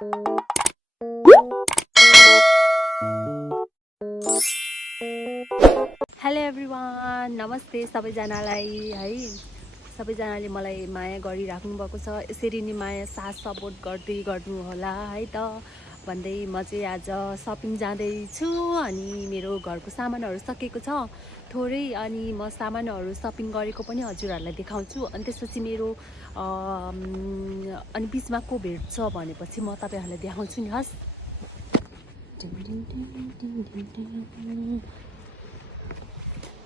Hello everyone, नमस्ते सबैजनालाई है। सबैजनाले मलाई माया गरिराख्नु भएको छ, यसरी नै माया साथ सपोर्ट गर्दै गर्नु होला है त भन्दै म चाहिँ आज सपिङ जाँदैछु। अनि मेरो घरको सामानहरू सकिएको छ थोरै, अनि म सामानहरू सपिङ गरेको पनि हजुरहरूलाई देखाउँछु। अनि त्यसपछि मेरो अनि बिचमा को भेट्छ भनेपछि म तपाईँहरूलाई देखाउँछु नि। हस्,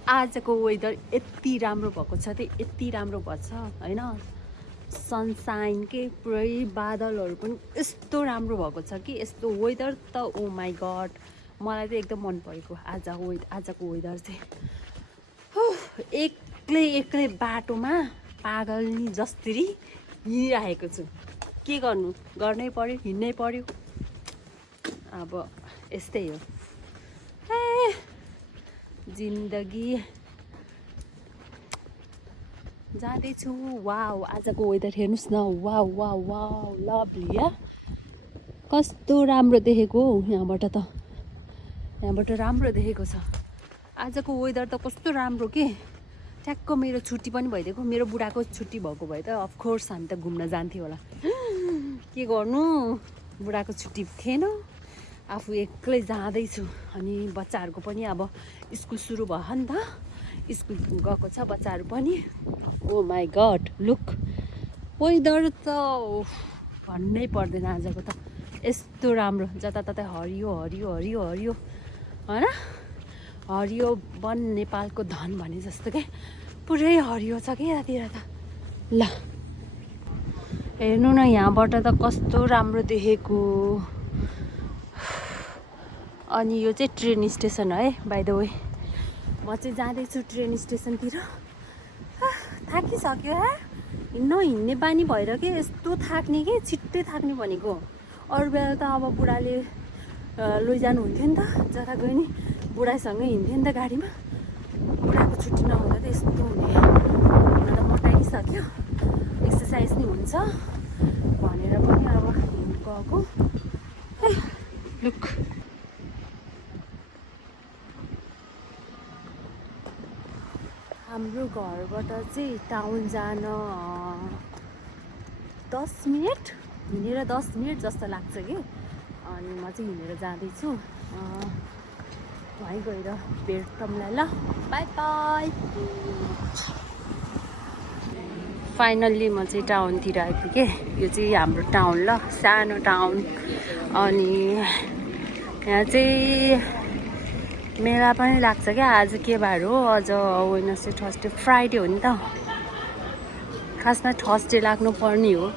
आजको वेदर यति राम्रो भएको छ, यति राम्रो भएको छ हैन। सनसाइन के पुरै बादलहरू पनि यस्तो राम्रो भएको छ कि यस्तो वेदर त ओ माई गड, मलाई चाहिँ एकदम मन परेको आजको वेदर चाहिँ। एक्लै बाटोमा पागल नि जस्तरी हिँडिरहेको छु। के गर्नै पर्यो, हिँड्नै पर्यो। अब यस्तै हो जिन्दगी। जाँदैछु। वाउ, आजको वेदर हेर्नुहोस् न। वाउ वाउ वाउ, लभली या। कस्तो राम्रो देखेको हौ यहाँबाट राम्रो देखेको छ। आजको वेदर त कस्तो राम्रो के। ठ्याक्क मेरो छुट्टी पनि भइदिएको। मेरो बुढाको छुट्टी भएको भए त अफकोर्स हामी त घुम्न जान्थ्यो होला। के गर्नु, बुढाको छुट्टी थिएन, आफू एक्लै जाँदैछु। अनि बच्चाहरूको पनि अब स्कुल सुरु भयो नि त, स्कुल गएको छ बच्चाहरू पनि। ओ माई गड, लुक वेदर त भन्नै पर्दैन आजको त। यस्तो राम्रो, जताततै हरियो हरियो हरियो हरियो होइन। हरियो वन नेपालको धन भने जस्तो के पुरै हरियो छ कि यतातिर त। ल हेर्नु न, यहाँबाट त कस्तो राम्रो देखेको। अनि यो चाहिँ ट्रेन स्टेसन है, बाई द वे। म चाहिँ जाँदैछु ट्रेन स्टेसनतिर। थाकिसक्यो हिँड्ने बानी भएर के यस्तो थाक्ने कि छिट्टै थाक्ने भनेको। अरू बेला त अब बुढाले लैजानु हुन्थ्यो नि त, जता गयो नि बुढासँगै हिँड्थ्यो नि त गाडीमा। बुढाको छुट्टी नहुँदा त यस्तो हुने। हुन त मोटाइसक्यो, एक्सर्साइज नि हुन्छ भनेर पनि अब गएको। लुक हाम्रो घरबाट चाहिँ टाउन जान 10 मिनट, हिँडेर 10 मिनट जस्तो लाग्छ कि। अनि म चाहिँ हिँडेर जाँदैछु। वहीँ गएर भेटौँला। ल बाई बाई। फाइनल्ली म चाहिँ टाउनतिर आइपुगेँ। यो चाहिँ हाम्रो टाउन ल, सानो टाउन। अनि यहाँ चाहिँ मेला पनि लाग्छ क्या। आज के बार हो, अझ वेडनेसडे थर्सडे फ्राइडे हो नि त। खासमा थर्सडे लाग्नु पर्ने हो,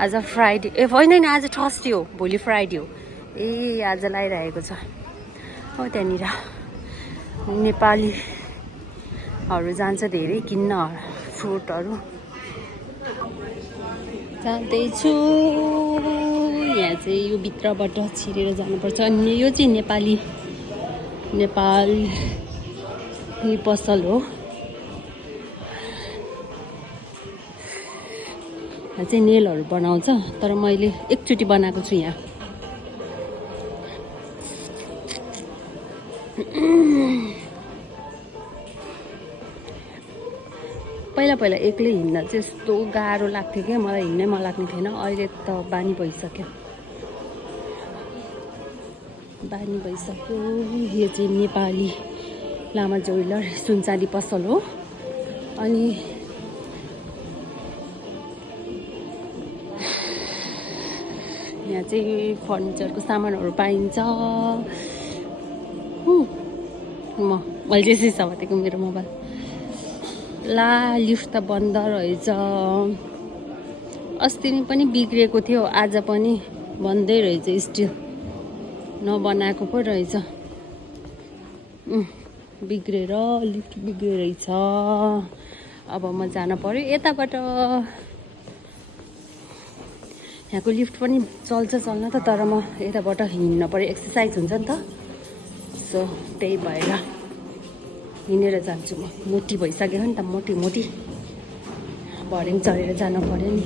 आज फ्राइडे। होइन नि, आज थर्सडे हो, भोलि फ्राइडे हो। ए आज लगाइरहेको छ हो। त्यहाँनिर नेपालीहरू जान्छ धेरै किन्न फ्रुटहरू। जाँदैछु। यहाँ चाहिँ यो भित्रबाट छिरेर जानुपर्छ। अनि यो चाहिँ नेपाली पसल हो। यहाँ चाहिँ नेलहरू बनाउँछ, तर मैले एकचोटि बनाएको छु यहाँ। पहिला एक्लै हिँड्दा चाहिँ यस्तो गाह्रो लाग्थ्यो क्या, मलाई हिँड्नै मन लाग्ने थिएन। अहिले त बानी भइसक्यो। यो चाहिँ नेपाली लामा ज्वेलर सुनचाँदी पसल हो। अनि यहाँ चाहिँ फर्निचरको सामानहरू पाइन्छ। मैले चाहिँ समातेको मेरो मोबाइल। ला लिफ्ट त बन्द रहेछ। अस्ति नै पनि बिग्रेको थियो, आज पनि बन्दै रहेछ। स्टिल नबनाएको पो रहेछ। बिग्रेर लिफ्ट बिग्रेछ। अब म जान पर्यो यताबाट। यहाँको लिफ्ट पनि चल्छ चल्न त, तर म यताबाट हिँड्न पर्यो, एक्सर्साइज हुन्छ नि त। सो त्यही भएर हिँडेर जान्छु म। मोटी भइसक्यो नि त, मोटी भर्याङ चढेर जानु पर्यो नि।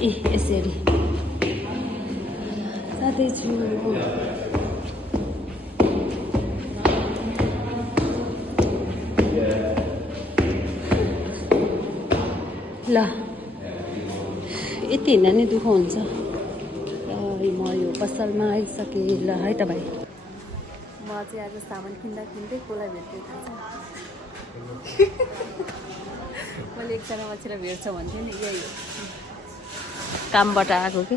ए यसरी जाँदैछु। ल यति हिँड्दा नि दुःख हुन्छ। म यो पसलमा आइसकेँ। ल है त भाइ, म चाहिँ आज सामान किन्दा किन्दै कसलाई भेट्दै थाहा छ। मैले एकजना मान्छेलाई भेट्छ भन्थेँ नि, यही कामबाट आएको के।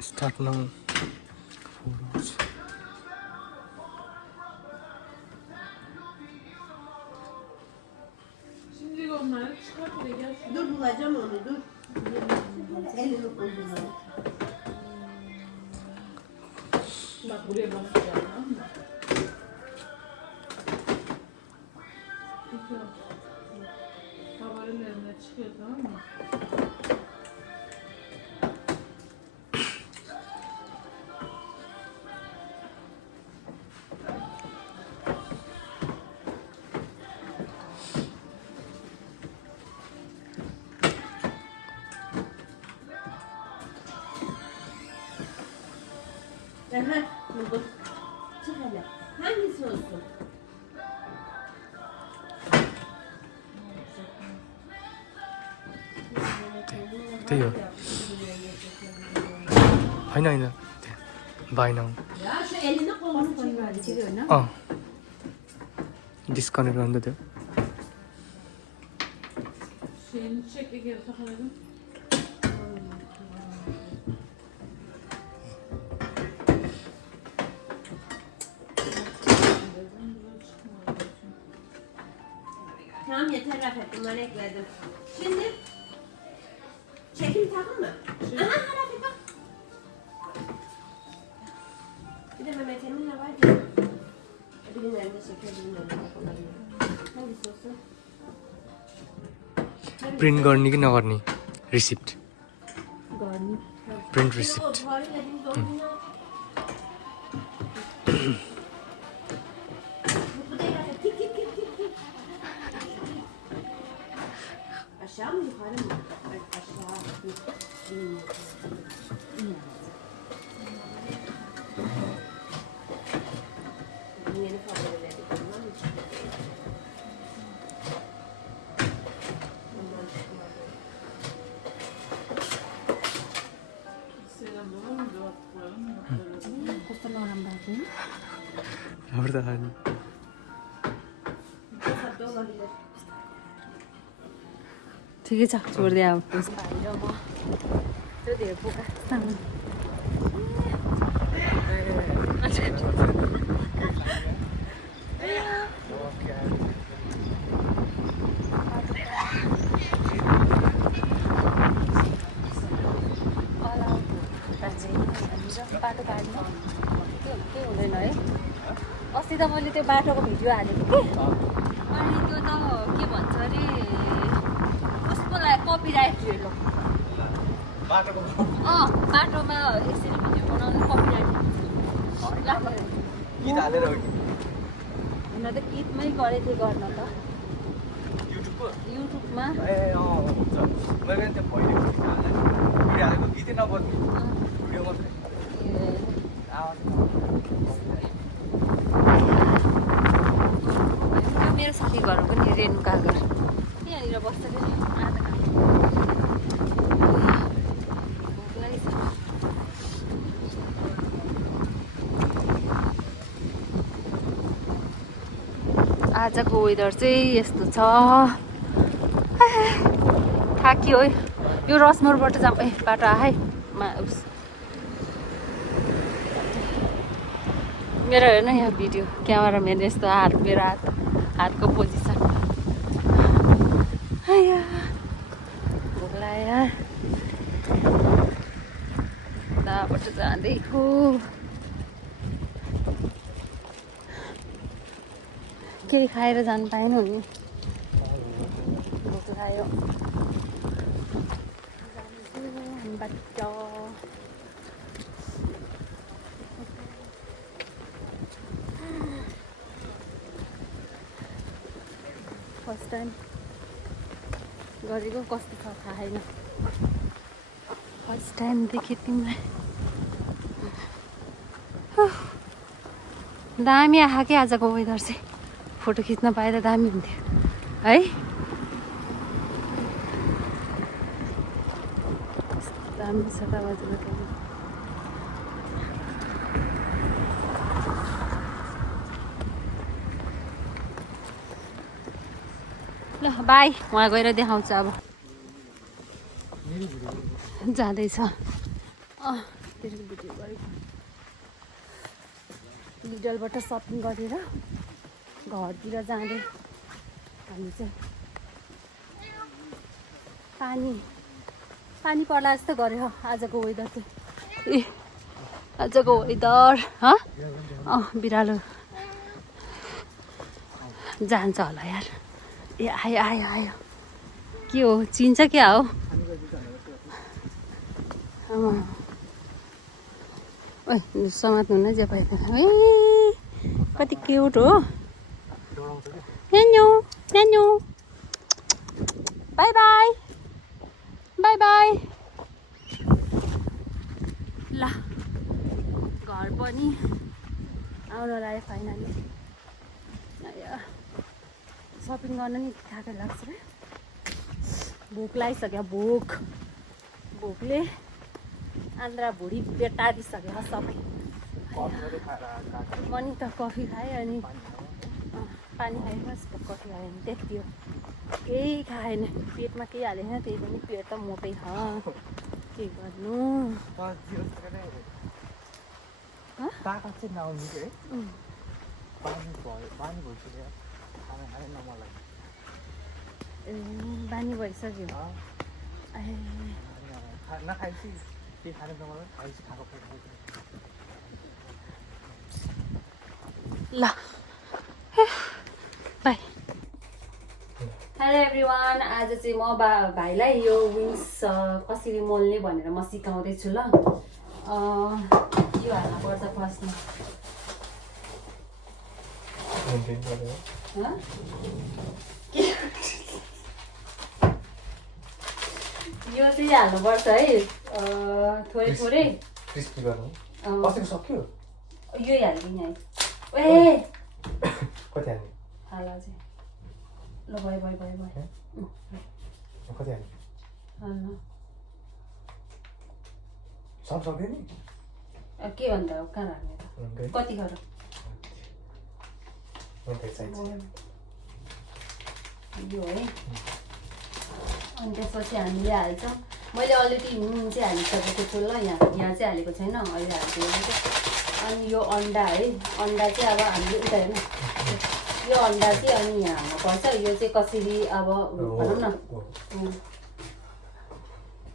Start now. Photos. Şimdi onları çıkart ve gel. Dur bulacağım onu dur. Elini koyacağım. Bak buraya basacağım, tamam mı? Çıkıyor. Havarın eline çıkıyor, tamam mı? Aha, buldum. Çık hele. Hangisi olsun? त्यही हो होइन होइन by now Ya şu elini kolunu çıkar. अँ disconnect गर्नु त त्यो Şeyini çek, geri takılalım. Tamam yeter Rafet, bunları ekledim. Şimdi çekim takım mı? Aha Rafet bak. Bir de Mehmet Emin de var ya. Birinin elinde şeker, birinin elinde kullanıyor. Hangisi olsun? Print गर्ने कि नगर्ने receipt गर्ने print O receipt tuvalet elinde olduğunu. Bu değil Rafet, git git git git. Aşağı mı yukarı mı? Ay, aşağı. Yeni favoriledik. Bunlar mı çıktı? Bunlar çıkmadı. Selam olur mu? Cevap koyalım mı? कस्तो नराम्रो आएको नि। राम्रो त खाने Hesapta olabilir. ठिकै छ, छोडिदिए अब भाइ र म त्यो धेरै पोका सामान बाटो काट्नु के हुँदैन है। अस्ति त मैले त्यो बाटोको भिडियो हालेको कि, अनि त्यो त के भन्छ अरे उसको लागि कपिराइट हेर्नु। बाटोमा यसरी भिडियो बनाउनु कपिराइट गीत हालेर हो कि हुन त गीतमै गरेको थिएँ गर्न त युट्युबको युट्युबमा। ए हुन्छ मैले त्यो भइदिएको भिडियो हालेको गीतै नबज्ने भिडियो मात्रै आवाज त्यो मेरो साथी घर पनि रेणुका घर यहाँनिर बस्छ कि आधा भोक लागेछ। आजको वेदर चाहिँ यस्तो छ। थाक्यो है यो रसमोरबाट जाऊँ। ए बाटो आए मेरो हेर्न यहाँ भिडियो क्यामेराम्यान यस्तो हात मेरो हातको पोजिसन। भोक लाग्यो उताबाट जाँदै हो। केही खाएर जानु पाएन नि, भोक लाग्यो। फर्स्ट टाइम गरेको कस्तो छ थाहा छैन फर्स्ट टाइम देखेँ तिमीलाई दामी आएको क्या आजको वेदर चाहिँ फोटो खिच्न पाए त दामी हुन्थ्यो है दामी छ त आजको ल बाई उहाँ गएर देखाउँछु अब जाँदैछ भिडियो गरेको लिडलबाट सपिङ गरेर घरतिर जाँदै हामी चाहिँ पानी पर्ला जस्तो गऱ्यो आजको वेदर चाहिँ ए आजको वेदर बिरालो जान्छ होला यार ए आयो आयो आयो के हो चिन्छ क्या हो ओइ समात्नु न जे पाइदैन ए कति क्युट हो न्यान्यौ न्यान्यौ बाई बाई बाई बाई ल घर पनि आउन लाग्यो फाइनली सपिङ गर्न नि थाकै लाग्छ रे भोक लागिसक्यो भोकले आन्द्रा भुँडी पेटारिसक्यो सबै म नि त कफी खाएँ अनि पानी खाएँ बस कफी खाएँ भने त्यति हो केही खाएन पेटमा केही हालेन त्यही पनि पेट त मोटै छ के गर्नु बानी भइसक्यो ल बाई हेलो एभ्रिवान आज चाहिँ म भाइलाई यो विङ्स कसरी मोल्ने भनेर म सिकाउँदैछु ल यो हाल्नुपर्छ फर्स्टमा यो चाहिँ हाल्नुपर्छ है थोरै थोरै यही हालिदिने है ए कति हाल्ने हाल चाहिँ ल भयो भयो भयो भयो कति हाल्ने हाल्नु सब सक्यो नि के भन्दा कहाँ राख्ने त कति गर यो है अनि त्यसपछि हामीले हाल्छौँ मैले अलरेडी नुन चाहिँ हालिसकेको छु ल यहाँ चाहिँ हालेको छैन अहिले हालिदिएको अनि यो अन्डा है अन्डा चाहिँ अब हामीले उता हेर्नु यो अन्डा चाहिँ अनि यहाँ हाल्नुपर्छ यो चाहिँ कसरी अब भनौँ न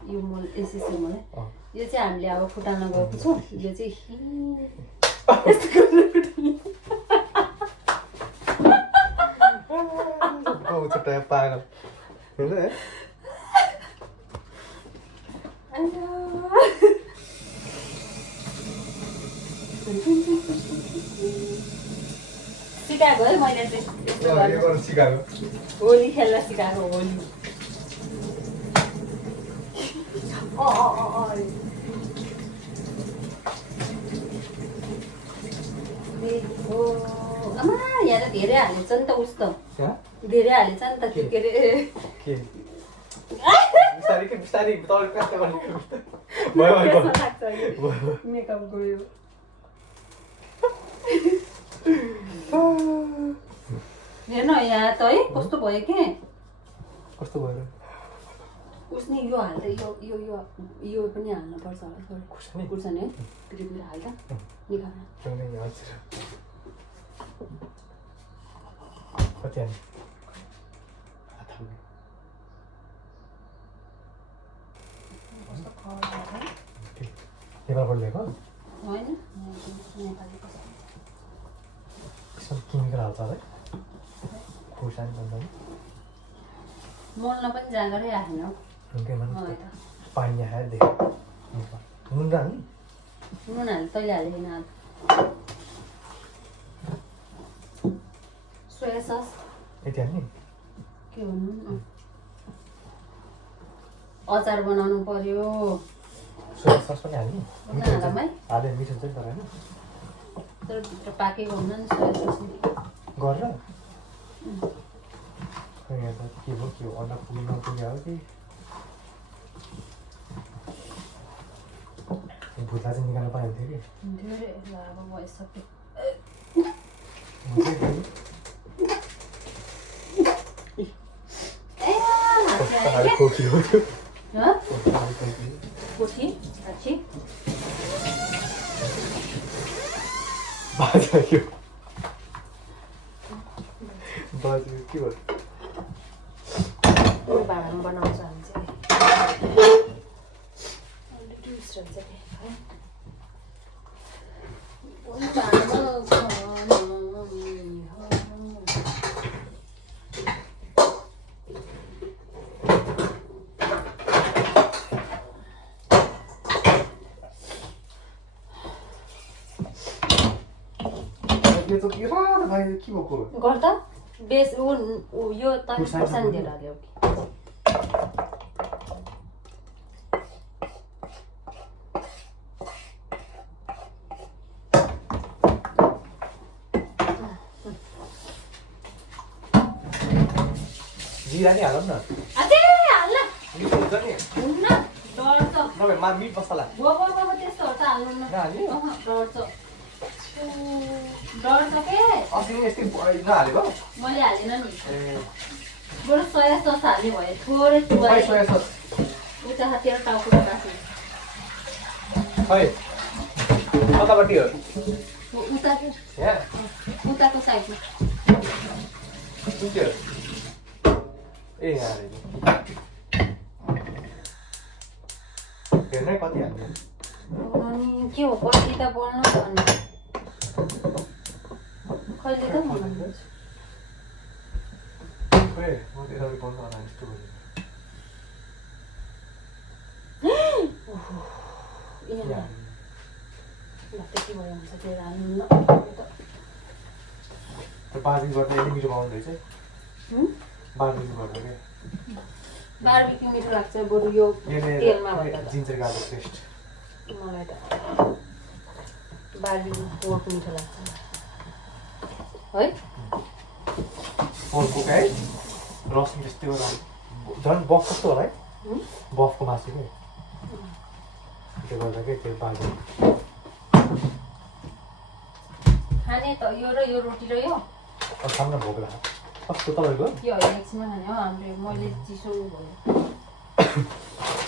यो मोल यसरी मोल है यो चाहिँ हामीले अब फुटाउन गएको छौँ यो चाहिँ पागल सिकाएको है मैले चाहिँ होली खेल्न सिकाएको होली आमा यहाँ त धेरै हालेछ नि त उस्तो धेरै हालेछ नि त के अरे मेकअप गयो हेर्न यहाँ त है कस्तो भयो के कस्तो भयो उसले यो हाल्दा यो पनि हाल्नुपर्छ होला खुर्सानी है पिरिपिरी हाल्दा निकाल्नु कति हाल्ने नेपालबाट ल्याएको होइन नेपालीको केमिकल हाल्छ है खुर्सानी भन्दा मोल्न पनि जाँगरै राखेन हौ पानी आएर देख नुन राख्ने नुन हाल्नु तैँले हालेन अब सोया सस यति हाल्ने के भन्नु अचार बनाउनु पर्यो सोया सस पनि हाल्ने हालमै हाल्यो मिठो हुन्छ नि तर होइन तर भित्र पाकेको हुन्न नि सोया सस गरेर यहाँ त के हो अन्डा पुग्नु नपुग्यो हो कि भुत्ला चाहिँ निकाल्नु पायो थियो कि धेरै अब भइसक्यो कोठी हो त्यो कोठी अच्छी बाजा के बाजा के भयो भाँडामा बनाउँछ हामी चाहिँ अलरेडी उस रहन्छ है यो त के रातो भाइ के भएको गर् त बेस ऊ यो त खुर्सानी दिएर हाल्यो जिरा नि हालौँ न अझै हाल्न मिठो हुन्छ नि हुन्न डढ्छ नभए मिट मसला गोबर त्यस्तोहरू त हाल्नु नहाल्ने डढ्छ डढ्छ के अस्ति नि यस्तै नहालेको मैले हालेन नि ए बरु सोया सस हाल्ने भयो थोरै खै सोया सस उता हातेर टाउको काट्नु खै कतापट्टि हो उता यहाँ उताको साइडमा कुन चाहिँ हो ए यहाँ रहेछ हेर्नै कति हाल्ने अनि के हो कति त बोल्नु भन्नु कहिले त मलाई खै म त यतापट्टि बोल्नु होला जस्तो भयो त्यति भयो हुन्छ त्यो हाल्नु त्यो बार्बिक्यू गर्दा यति मिठो पाउँदो रहेछ बार्बिक्यू गर्दा क्या बार्बिक्यू मिठो लाग्छ बरु यो तेलमा भन्दा त जिन्जर गार्लिक पेस्ट मलाई त बार्बिक्यू पोर्क मिठो लाग्छ है पोर्कको है रस त्यस्तै होला झन् बफ कस्तो होला है बफको मासु क्या त्यो गर्दा क्या त्यो बार्बिक्यू खाने त यो र यो रोटी र यो सामना भोग लाग्छ कस्तो तपाईँको यो होइन एकछिनमा खाने हो हाम्रो मैले चिसो भयो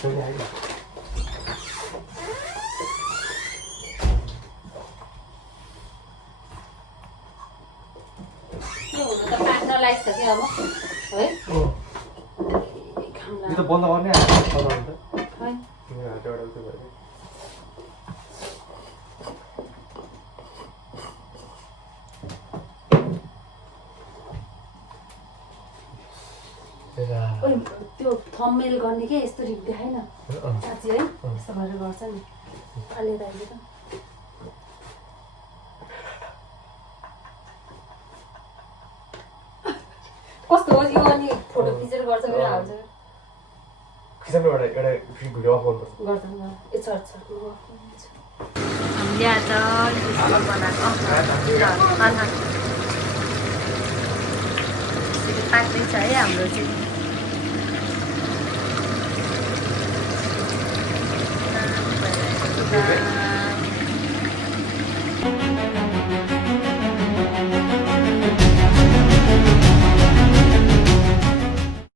जहिले आइदियो के हुनु त पाक्न लाग्छ कि अब है यो त बन्द गर्ने आयो है एउटा उयो भयो ओइ त्यो थम्मेल गर्ने के यस्तो रिप देखाएन साँच्ची है यस्तो गरेर गर्छ नि अलि राख्दै त कस्तो हो यो अनि फोटो खिचेर गर्छ कि हाल्छ खिच्नुबाट एउटा भिडियो अफ गर्नुपर्छ गर्छ ए छ हामीले आज बनाएको पाक्दैछ है हाम्रो चाहिँ